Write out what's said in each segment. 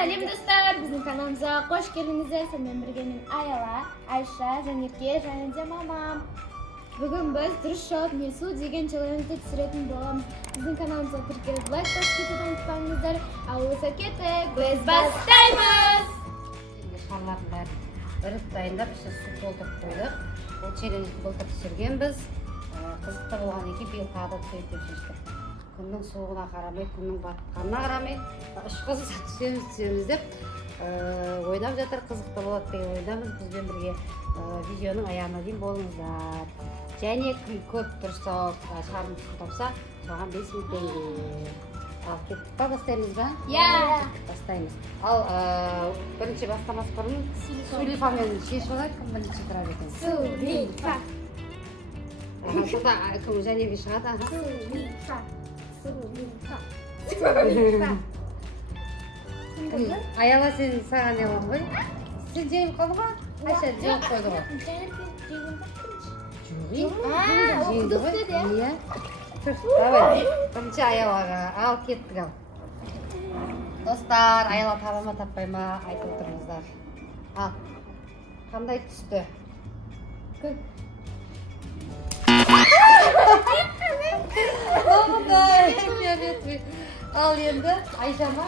Сәлем достар, біздің каналымызға қош келдіңіздер. Сіздермен бірге мен Аяла, Айша, Жанерке және де мамам. Бүгін біз дұрыс жауап не су деген челленджді түсіретін боламыз. Біздің каналымызға тіркеліп лайк басып кетуді ұмытпаңыздар. Ал осы кеттік, біз бастаймыз. Шарлардың бәрін іріп дайындап, су толтырып қойдық. Бұл челленджді былтыр түсіргенбіз. Қызықты болған екен, биыл тағы да түсірейік деп шештік. Күннің суығына қарамай, күннің батқанына қарамай, үш қыз түсеміз деп ойнап жатыр. Қызықты болады деген ойдамыз. Бізбен бірге видеоның аяғына дейін болыңыздар. Және көп дұрыс жауап шығарып тапса, соған 5000 теңге. Ал кеттік па, бастаймыз ба? Иә. Бастаймыз. Ал бірінші бастамас бұрын Сулифамен шешіп алайық, кім бірінші тұрар екен? Сулифа. Сонда кім Жанерге шығады? Сулифа. Аяла сен саған не бар ғой? Сен жеңіп қалды ма? Айша жеңіп қойды ғой? Жеңді ғой? Иә. Давай, бірінші Аялаға ал кеттік ал. Достар, Аяла таба ма таппай ма айтып отырыңыздар. Ал, қандай түсті? Ал енді Айша ма?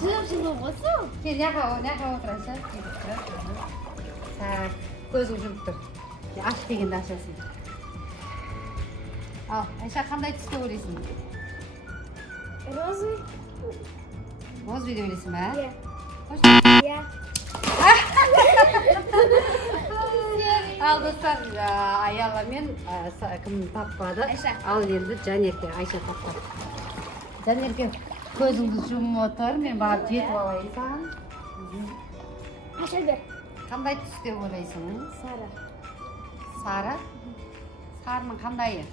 Жылы болсын. Кел, яқа отыр Айша. Сәр, көзің жұмып тұр. Аш дегенде ашасың. Ал, Айша қандай түсті ойлайсың? Розовый. Розовый деп ойлайсың ба? Иә. Ал достар, Аяла мен кім таппады? Ал енді Жанерке, Айша таппады. Жанерке, көзіңді жұмып отыр, мен барып жетіп алайын саған. Айша бер. Қандай түс деп ойлайсың? Сары. Сары? Сарының қандайы?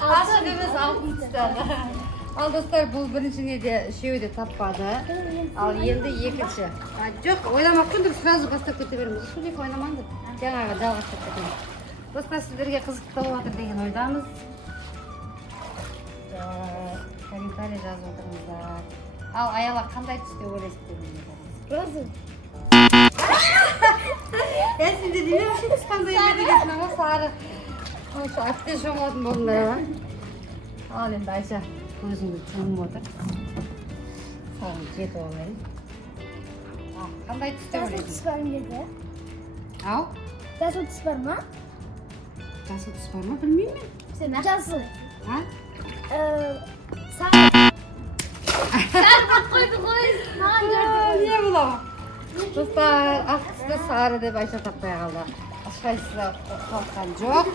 Ашық емес, алтын түсті. Ал достар, бұл біріншіне де үшеуі де таппады. Ал енді екінші. Жоқ, ойламақ күндік сразу бастап кете береміз. Сулиф ойнамаңды. Жаңағы жалғастырып кетеміз. Достар, сіздерге қызықты болатыр деген ойдамыз. Комментарий жазып отырыңыздар. Ал Аяла қандай түсте ойлайсың деп Розовый. Сенде демем үшін түс қандай едігесін ама сары. Әпте шомылатын болыңдар ама. Ал енді Айша көзіңді жұмып отыр. Саған жетіп алайын. Қандай түсте Жасыл ойлайсың? түс бар ма еді? Ау? Жасыл түс бар ма? Жасыл түс бар ма? Білмеймін мен. Сен жасыл. Сары. Сары болып қойды ғой. Маған көрді. Не бұл ама? Достар, ақ түсті сары деп Айша таппай қалды. Ашқайсыда қалқан жоқ.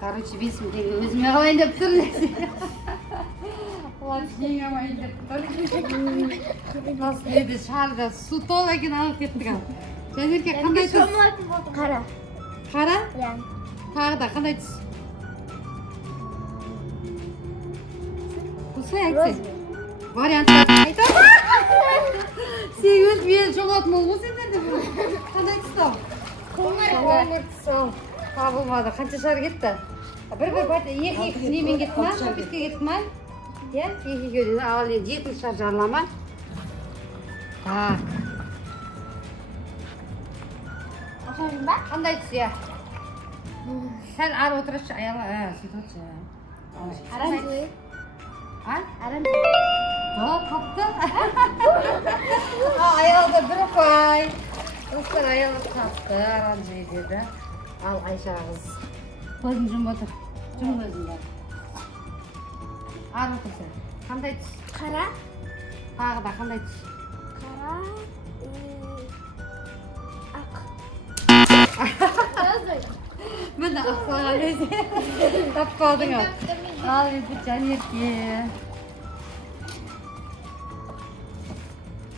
Короче, 5000 теңге өзіме қалайын деп тұр. Олар жеңе алмайын деп тұр. Нас неде шарда су толы екен алып кеттік ал. Жанерке қандай түс? Шомылатын болды. Қара. Қара? Иә. Тағы да қандай түс? Осылай айтсай. Варианттар айтады. Сен өз мен жолатын ол ғой сендерді бұл. Қандай түс ал? Қоңыр түс ал. Табылмады. Қанша шар кетті? Екі немен кетті ма? Шапетке кетті ма? Иә? Екі кеуден. Ал жетінші шар жарлама. Так. Ашамын ба? Қандай түс, иә? Сәл ары отыршы, Аяла. Сөйтіп отыршы. Оранжевый. Оранжевый. Қапты. Аялда бір ұпай. Достар, Аяла қапты, оранжевый деді. Ал Айша қыз көзін жұмып отыр. Жұм көзін бар. Ары отырса. Қандай түс? Қара. Тағы да қандай түс? Қара. Ақ. Розовый. Міне ақсаған есе. Таппадың ал. Ал енді Жанерке.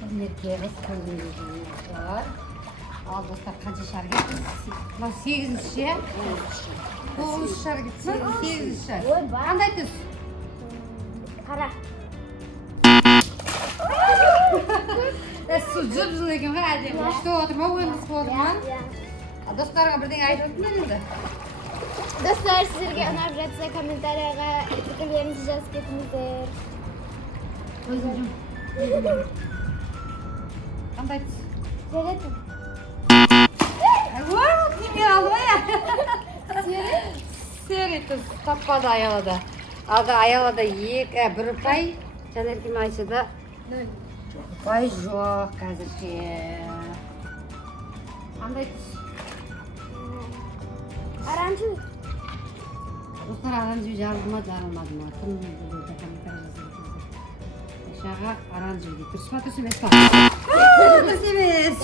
Жанерке қыз көзін жұмып отыр. Ал достар, қанша шар кетті? 8-ші, 9 шар кетті, 8 шар. Қандай түс? Қара. Су жып-жылы екен ғой әдемі. Күшті отыр ма, ойын қысып отыр ма? Достарға бірдеңе айтып өттің енді? Достар, сіздерге ұнап жатса комментарияға пікірлеріңізді жазып кетіңіздер. Көзім. Қандай түс? Жарайды. Неге албай? Сері түс таппады аялада. Алда аялада бір ұпай, Жанеркем Айшада ұпай жоқ қазірше. Қандай түс? Оранжевый. Достар, оранжевый жарылмады ма? Кім біледі комментарий жазып. Шаға оранжевый дейді. Дұрыс па, дұрыс емес па? Дұрыс емес.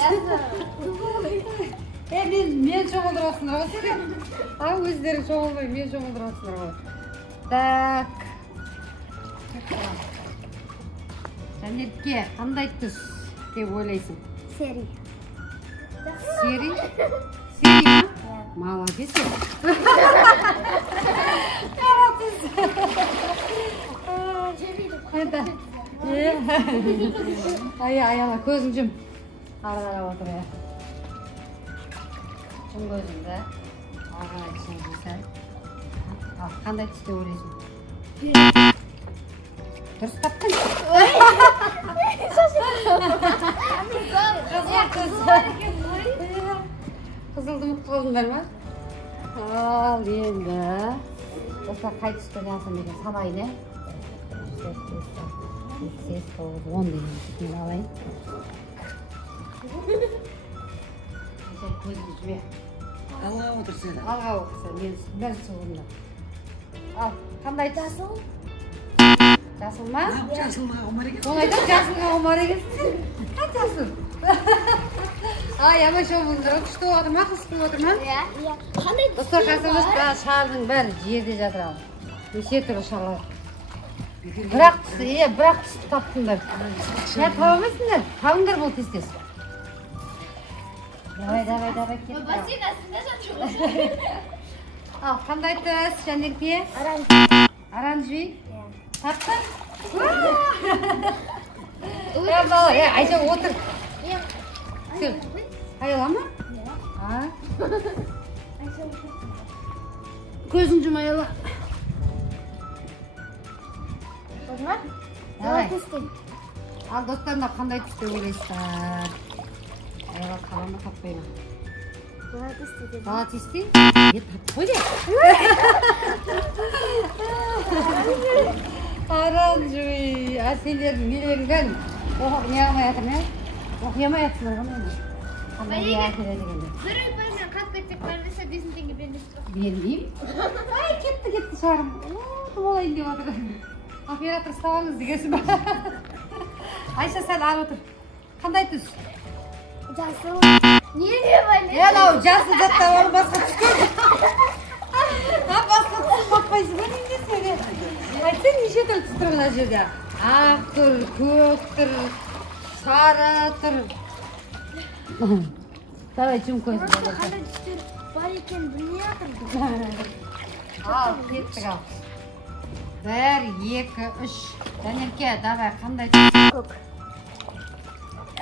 Мен шоғылдырасыңдар ғой сені. Өздері шоғылмай, мен шоғылдырасыңдар ғой. Так. Жанерке, қандай түс деп ойлайсың? Серый. Серый? Серый ма? Молодец. Аяла, көзің жүм. Ара отыр я. Жүм көзіңді. Ара ішін жесәл. Қандай түсте ойлайсың? Дұрыс таптың? Қызылды мұқты қылдыңдар ма? Ал енді. Осылар қай түсті жасын деген санайын, е? 8, 9, 10 деген мен алайын. Көзді жүме. Алға отырсың. Алға отырсың, мен бәрі сұғымда. Ал, қандай жасыл? Жасыл ма? Жасылға ғұмар екен. Ол айтады, жасылға ғұмар екенсің. Қай жасыл? Ай, ама шоғылдыр, күшті отыр ма, қысқы отыр ма? Иә. Қандай Достар, қасымыз шардың бәрі жерде жатыр ал. Неше түрі шарлар. Бірақ түсті таптыңдар. Я табамайсыңдар, табыңдар бұл тез-тез. Давай, кет. бассейн астында жатыр. Ал, қандай түс, Жанерке? Оранжевый? Таптың? Айша, отыр. Аяла ма? Көзін жұм аяла. Ал, достарына қандай түсте ойлайсыздар? Аяла қаламды таппайма. Бала тесте? Таппой де? Оранжевый. Сендердің нелерің бәрін не алмай жатыр ме? Оқиямай жатсыңдар ғой мені. Қандай не әкеле дегенде. Бір ұйпаймен қатты кетіп бармаса 5 теңге бермейсіз ғой. Бермеймін. Ай, кетті шарым. Кім олайын деп отыр. Оператор ұстауыңыз дегенсің ба? Айша, сәл ары отыр. Қандай түс? Жасыл. Не бәле? Анау жасыл затта оны басқа түскен. Басқа түсіп бақпайсың ба неге сені? Айтсаң неше түрлі түс тұр мына жерде? Ақ тұр, көк тұр, сары тұр. Давай жүм көзін. Қандай түстер бар екен білмей жатырмын. Ал, кеттік ал. 1, 2, 3. Жанерке, давай, қандай түс? Көк.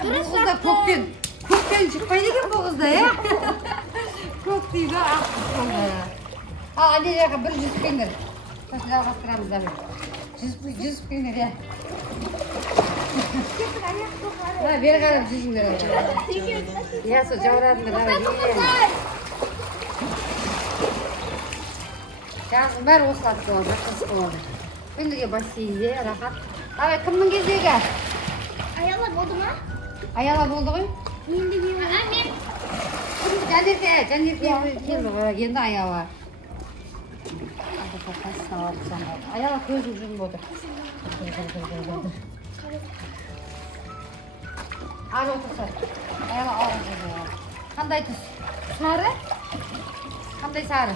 Бұл қызда көктен шықпайды екен бұл қызда, е? Көк дейді, ақ болды. Ал, ане жаққа бір жүзіппеңдер. Сосын жалғастырамыз, давай. Жүзіппеңдер, е? Бері қарап жүзіңдер. Я, сол жаурадыңдар, давай. Жазың бәрі осылады болады, жақсы болады. Күндіге бассейнде, рахат. Давай, кімнің кезегі? Аяла болды ма? Аяла болды ғой? Енді мен. Жанерке енді аяла. Аяла көзін жұмып отыр. Ары отырса. Аяла ары жүрді. Қандай түс? Сары? Қандай сары?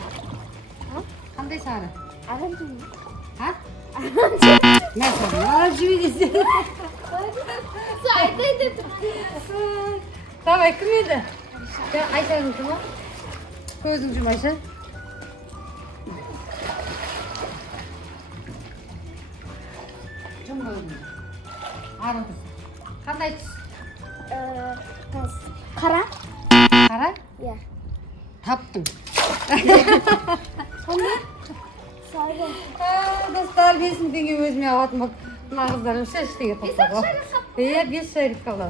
Қандай сары? Оранжевый. Ха? Оранжевый десе. Айтайды. Давай, кім еді? Айшаның кім? Көзің жұм, Айша. Жұм көзің. Ары отырса. Қандай түс? Қара? Қара? Иә. Таптың. Достар 5 мың теңге өзіме алатын болып, мына қыздар үш ештеңе таппады. Иә, 5 шарик қалды.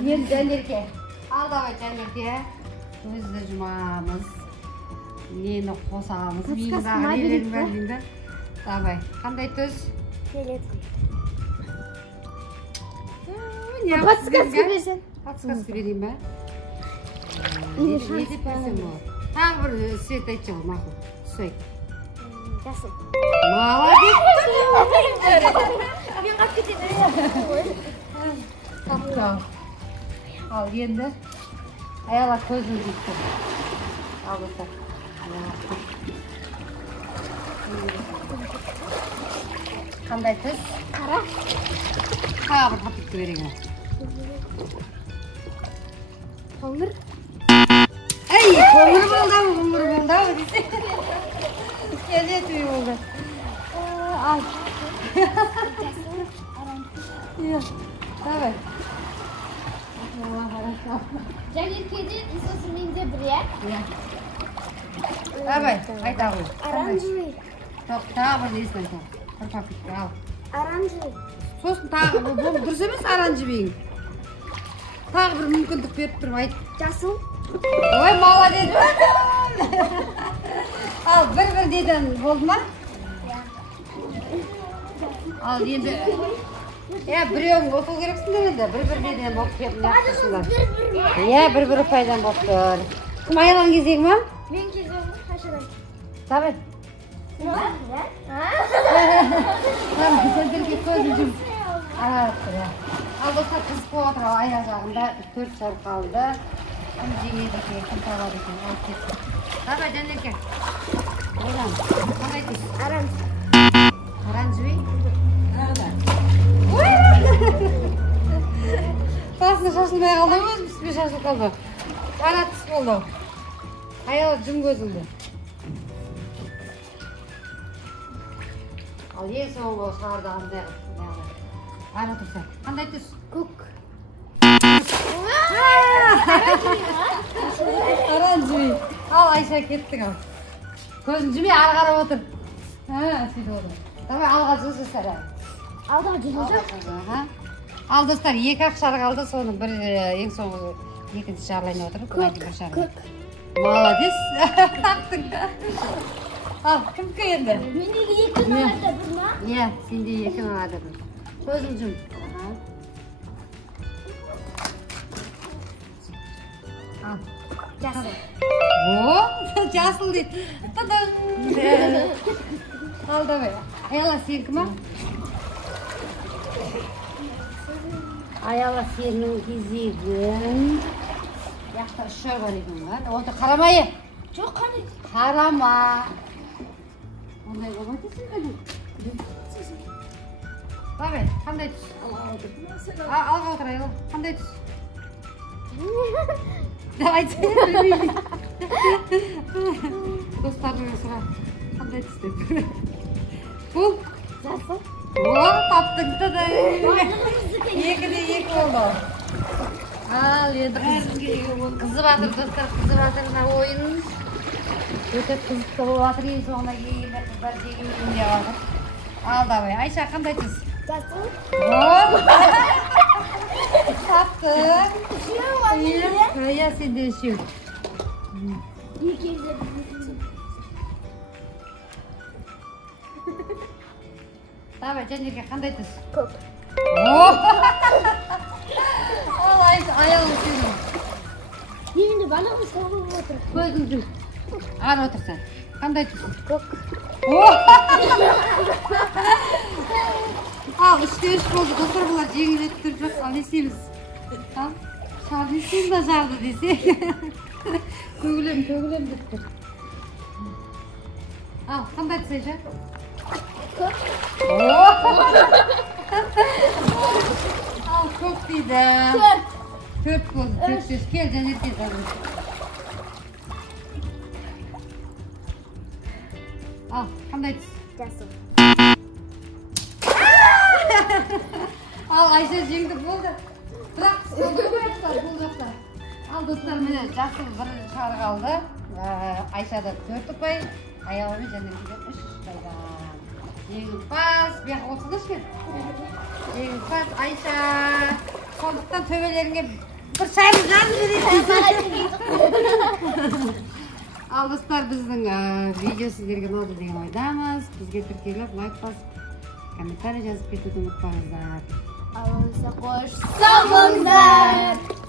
Енді Жанерке. Ал давай Жанерке. Көзді жұмамыз. Нені қосамыз. Менің дағы нелерім бар деймді. Давай. Қандай түс? Подсказка берсең. Подсказка берейін ба? Не деп берсем болады? Тағы бір свет айтшы ол, мақұл. Түсай. Жасыл. Молодец! Мен қап кетеді. Таптау. Ал енді аяла көзін жетті. Ал бұта. Қандай түс? Қара. Тағы бір қапетті берейін. Қоңыр. Эй, қоңыр болды, десе. Келетуі болды. Ал. Жасыл. Оранж. Давай. Жанеркеде Иисус менде бір, иә? Давай, айта ғой. Оранжевый. Тағы бір несін айта. Бір пакетті ал. Оранжевый. Сосын тағы бұл дұрыс емес оранжевый. Тағы бір мүмкіндік беріп тұрып айт. Жасыл. Ой, молодец. Ал бір деден болды ма? Ал енді біреуің оқу керексіңдер енді. Бір деден болып кетіңдер. Иә, бір пайдан болып тұр. Кім айылған кезегі ма? Мен кеземін, қашырай. Давай. Сендерге көзін жүм. Ал достар қызық болып отыр, аяқ жағында 4 шар қалды. Кім жеңеді екен, кім табады екен, алып кетсін. Давай, Жанерке. Ойлан, қандай түс? Оранж. Оранжевый? Басына шашылмай қалды, өз үстіме шашылып қалды. Қара түс болды. Аяла жүм көзіңді. Ал ең соңғы шығарды андай қылып. Ара тұрса. Қандай түс? Көк. Оранжевый. Ал Айша кеттік ал. Көзін жүмей ары қарап отыр. Сөйтіп отыр. Давай алға жылжысар. Алдағы жылжы. Ал достар, 2 ақшар қалды, соның бір ең соңғы екінші шарлайын отыр. Көк. Молодец. Тақтың. Ал, кімкі енді? Менде 2 нағарда бір ма? Иә, сенде 2 нағарда бір. Көзін жүм. Ал. Жасыл. О, жасыл дейді. Ал, давай. Аяла сенікі ма? Аяла сенің кезегің. Яқта 3 шар бар екен ба? Онда қарамайы. Жоқ, қандай. Қарама. Ондай болмайды сен. Давай, қандай түс? Алға отыр, Аяла. Қандай түс? Айтсын. Достарының сұра. Қандай түс деп. Бұл? Жасыл. О, таптың да. 2-де 2 болды. Ал, енді қызы батыр, достар, қызы батырына ойын. Өте қызықты болып атыр, ең соңына кейінгі қыздар жегімейін деп алды. Ал, давай, Айша, қандай түс? Жасыл. О, таптың. Үшеу var менде. Иә, сенде үшеу. Екеуде. Давай, Жанерке, қандай түс? Көк. Ал, Айша, аяғын сүйдің. Менде балығымыз соғылып отыр. Көзің жүр. Ары отырса. Қандай түс? Көк. Ал, 3-те 3 болды. Достар, бұлар жеңіл өттіріп жоқ. Ал, не істейміз? Ал, шар не істейміз ба жарды десе? Төгілем деп тұр. Ал, қандай түс, Айша? Көк. Ал, көк дейді. 4 болды. 4-те 3. Кел, Жанерке жазды. Ал, қандай түс? Жасыл. Ал, Айша жеңді болды. Бірақ болды ғой, бұл жақта. Ал, достар, міне жасыл бір шар қалды. Айшадан 4 ұпай, аялымен Жанеркеден 3 ұпайдан. Жеңімпаз, бір жаққа отырсыңдаршы кен? Жеңімпаз Айша. Сондықтан төбелеріңе бір шайды жанын берейін. Ал достар, біздің видео сіздерге ұнады деген ойдамыз. Бізге тіркеліп, лайк басып, комментарий жазып кетуді ұмытпаңыздар. Алыңызға қош, сау болыңыздар!